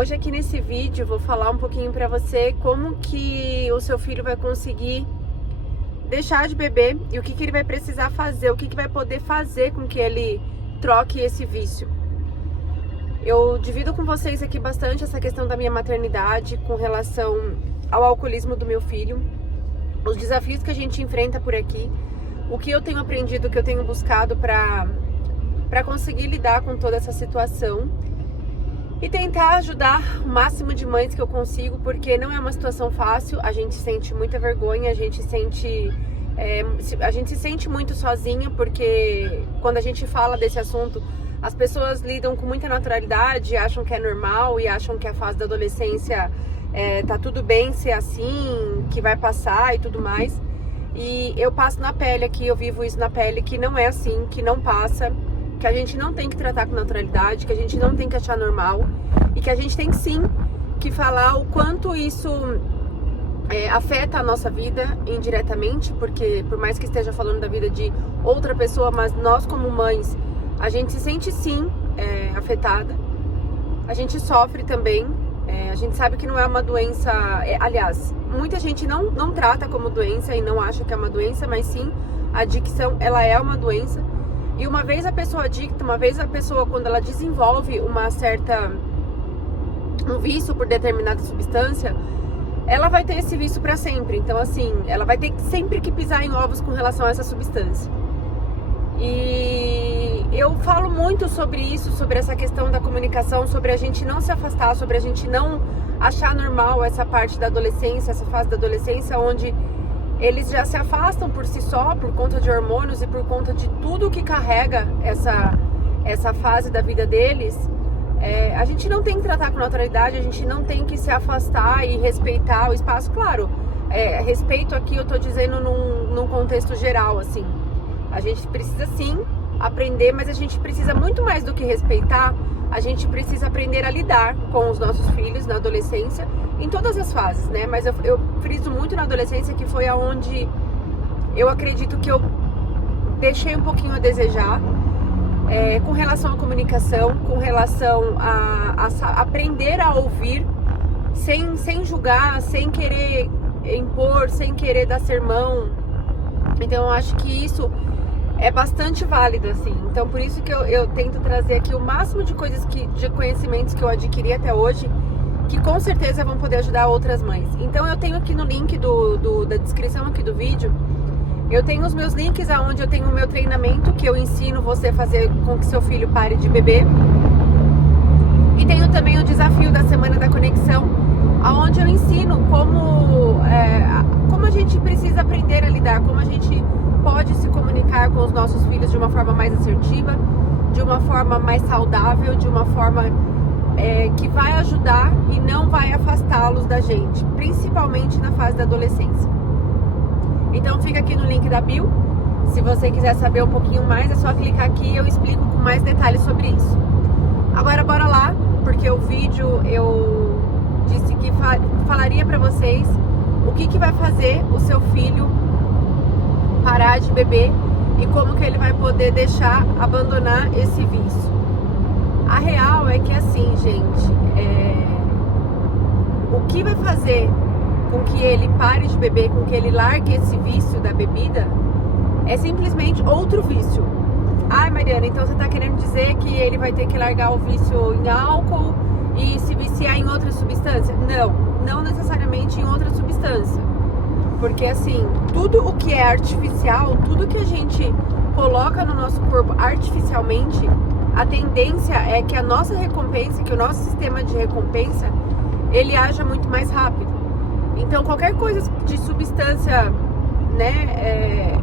hoje aqui nesse vídeo vou falar um pouquinho pra você como que o seu filho vai conseguir deixar de beber e o que ele vai precisar fazer, o que vai poder fazer com que ele troque esse vício. Eu divido com vocês aqui bastante essa questão da minha maternidade com relação ao alcoolismo do meu filho, os desafios que a gente enfrenta por aqui, o que eu tenho aprendido, o que eu tenho buscado pra conseguir lidar com toda essa situação e tentar ajudar o máximo de mães que eu consigo, porque não é uma situação fácil, a gente sente muita vergonha, a gente se sente muito sozinha, porque quando a gente fala desse assunto, as pessoas lidam com muita naturalidade, acham que é normal e acham que a fase da adolescência tá tudo bem ser assim, que vai passar e tudo mais. E eu passo na pele aqui, eu vivo isso na pele, que não é assim, que não passa, que a gente não tem que tratar com naturalidade, que a gente não tem que achar normal e que a gente tem sim que falar o quanto isso afeta a nossa vida indiretamente, porque por mais que esteja falando da vida de outra pessoa, mas nós como mães, a gente se sente sim afetada, a gente sofre também, a gente sabe que não é uma doença, aliás, muita gente não trata como doença e não acha que é uma doença, mas sim, a adicção, ela é uma doença. E uma vez a pessoa adicta, uma vez a pessoa, quando ela desenvolve um vício por determinada substância, ela vai ter esse vício para sempre. Então, assim, ela vai ter sempre que pisar em ovos com relação a essa substância. E eu falo muito sobre isso, sobre essa questão da comunicação, sobre a gente não se afastar, sobre a gente não achar normal essa parte da adolescência, essa fase da adolescência, onde eles já se afastam por si só, por conta de hormônios e por conta de tudo que carrega essa fase da vida deles. A gente não tem que tratar com naturalidade, a gente não tem que se afastar e respeitar o espaço. Claro, respeito aqui eu tô dizendo num contexto geral, assim. A gente precisa sim aprender, mas a gente precisa muito mais do que respeitar, a gente precisa aprender a lidar com os nossos filhos na adolescência, em todas as fases, né? Mas eu friso muito na adolescência, que foi aonde eu acredito que eu deixei um pouquinho a desejar, com relação à comunicação, com relação a aprender a ouvir, sem julgar, sem querer impor, sem querer dar sermão. Então eu acho que isso é bastante válido, assim. Então por isso que eu tento trazer aqui o máximo de coisas, de conhecimentos que eu adquiri até hoje, que com certeza vão poder ajudar outras mães. Então eu tenho aqui no link da descrição aqui do vídeo, eu tenho os meus links onde eu tenho o meu treinamento, que eu ensino você a fazer com que seu filho pare de beber. E tenho também o desafio da Semana da Conexão, onde eu ensino como a gente precisa aprender a lidar, como a gente pode se comunicar com os nossos filhos de uma forma mais assertiva, de uma forma mais saudável, de uma forma que vai ajudar e não vai afastá-los da gente, principalmente na fase da adolescência. Então fica aqui no link da bio, se você quiser saber um pouquinho mais, é só clicar aqui e eu explico com mais detalhes sobre isso. Agora bora lá, porque o vídeo eu disse que falaria pra vocês o que vai fazer o seu filho parar de beber e como que ele vai poder abandonar esse vício. A real é que assim, gente, o que vai fazer com que ele pare de beber, com que ele largue esse vício da bebida, é simplesmente outro vício. Ai, Mariana, então você tá querendo dizer que ele vai ter que largar o vício em álcool e se viciar em outra substância? Não necessariamente em outra substância. Porque assim, tudo o que é artificial, tudo que a gente coloca no nosso corpo artificialmente, a tendência é que a nossa recompensa, que o nosso sistema de recompensa, ele haja muito mais rápido. Então qualquer coisa de substância, né,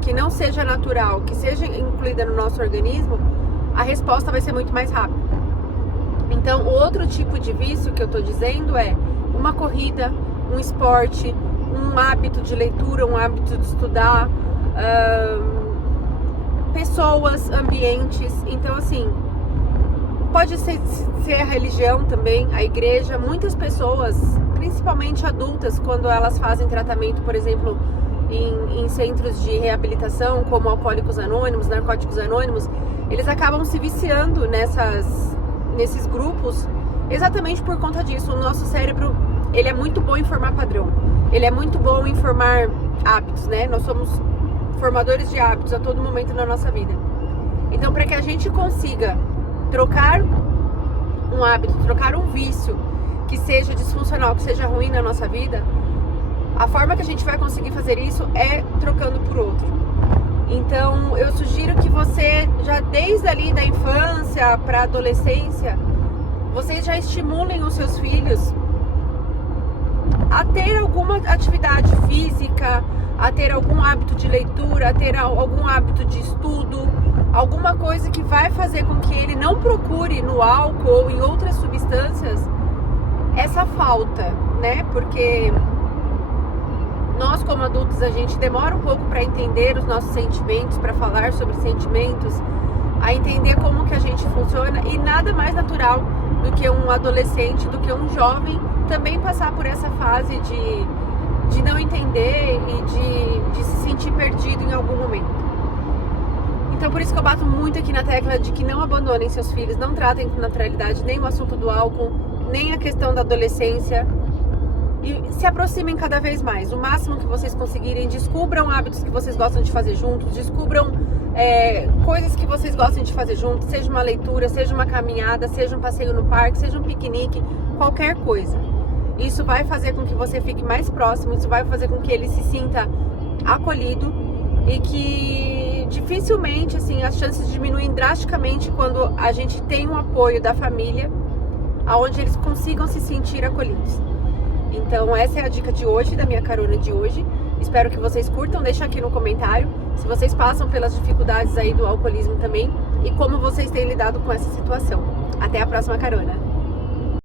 que não seja natural, que seja incluída no nosso organismo, a resposta vai ser muito mais rápida. Então o outro tipo de vício que eu tô dizendo é uma corrida, um esporte, um hábito de leitura, um hábito de estudar, pessoas, ambientes. Então assim, pode ser a religião também, a igreja. Muitas pessoas, principalmente adultas, quando elas fazem tratamento, por exemplo, em centros de reabilitação, como Alcoólicos Anônimos, Narcóticos Anônimos, eles acabam se viciando nesses grupos exatamente por conta disso. O nosso cérebro, ele é muito bom em formar padrão, ele é muito bom em formar hábitos, né? Nós somos formadores de hábitos a todo momento na nossa vida. Então, para que a gente consiga trocar um hábito, trocar um vício que seja disfuncional, que seja ruim na nossa vida, a forma que a gente vai conseguir fazer isso é trocando por outro. Então, eu sugiro que você, já desde ali da infância para a adolescência, vocês já estimulem os seus filhos a ter alguma atividade física, a ter algum hábito de leitura, a ter algum hábito de estudo, alguma coisa que vai fazer com que ele não procure no álcool ou em outras substâncias essa falta, né? Porque nós, como adultos, a gente demora um pouco para entender os nossos sentimentos, para falar sobre sentimentos, a entender como que a gente funciona, e nada mais natural do que um adolescente, do que um jovem também passar por essa fase de não entender e de se sentir perdido em algum momento. Então, por isso que eu bato muito aqui na tecla de que não abandonem seus filhos, não tratem com naturalidade nem o assunto do álcool, nem a questão da adolescência, e se aproximem cada vez mais, o máximo que vocês conseguirem. Descubram hábitos que vocês gostam de fazer juntos, descubram coisas que vocês gostam de fazer juntos, seja uma leitura, seja uma caminhada, seja um passeio no parque, seja um piquenique, qualquer coisa. Isso vai fazer com que você fique mais próximo, isso vai fazer com que ele se sinta acolhido, e que dificilmente, assim, as chances diminuem drasticamente quando a gente tem um apoio da família, aonde eles consigam se sentir acolhidos. Então, essa é a dica de hoje, da minha carona de hoje. Espero que vocês curtam, deixa aqui no comentário se vocês passam pelas dificuldades aí do alcoolismo também e como vocês têm lidado com essa situação. Até a próxima carona!